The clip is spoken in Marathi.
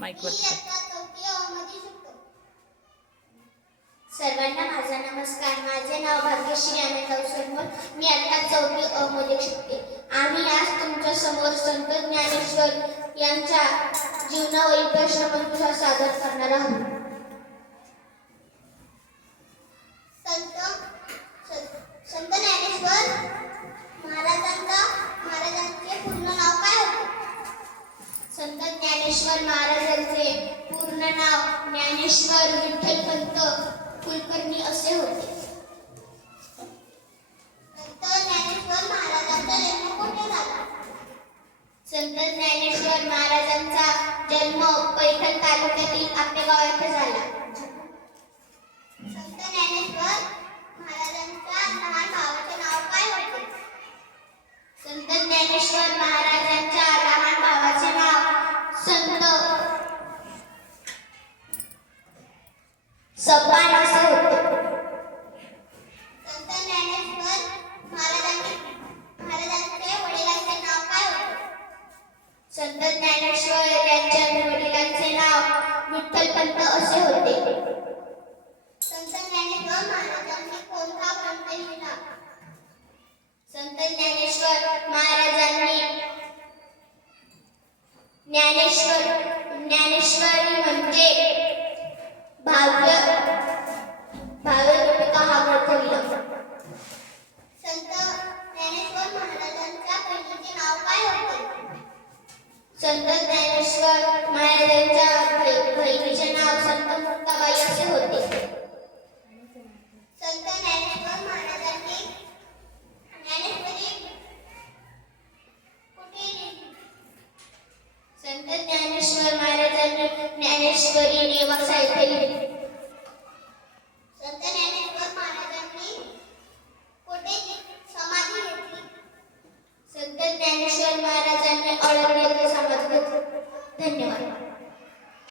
माईकवर सर्वांना माझा नमस्कार. माझे नाव भाग्यश्री अमिताभ सरमोल मी आता चौथी अ शिकते. आम्ही आज तुमच्यासमोर संत ज्ञानेश्वर यांच्या जीवनावरील प्रश्नमंजुषा सादर करणार आहोत. ज्ञानेश्वर महाराजांचे पूर्ण नाव ज्ञानेश्वर विठ्ठलपंत कुलकर्णी असे होते. संत ज्ञानेश्वर महाराजांचा जन्म कुठे झाला? संत ज्ञानेश्वर महाराजांचा जन्म पैठण तालुक्यातील आपेगाव येथे झाला संत ज्ञानेश्वर महाराजांच्या लहान भावाचे नाव काय होते संत ज्ञानेश्वर महाराजांच्या लहान भावाचे नाव संत सपान असे होते संत ज्ञानेश्वर महाराजांनी महाराजांचे वडिलांचे नाव काय होते संत ज्ञानेश्वर यांच्या वडिलांचे नाव विठ्ठलपंत असे होते. संत ज्ञानेश्वर महाराजांनी कोणता ग्रंथ लिहिला? संत ज्ञानेश्वर महाराजांनी ज्ञानेश्वर ज्ञानेश्वरी म्हणजे संत ज्ञानेश्वर महाराजांच्या बहि- बहिणीचे नाव संत मुक्ताबाई असे होते संत ज्ञानेश्वर महाराजांनी? संत ज्ञानेश्वर महाराजांनी ज्ञानेश्वरी नेवासा येथे 那你们。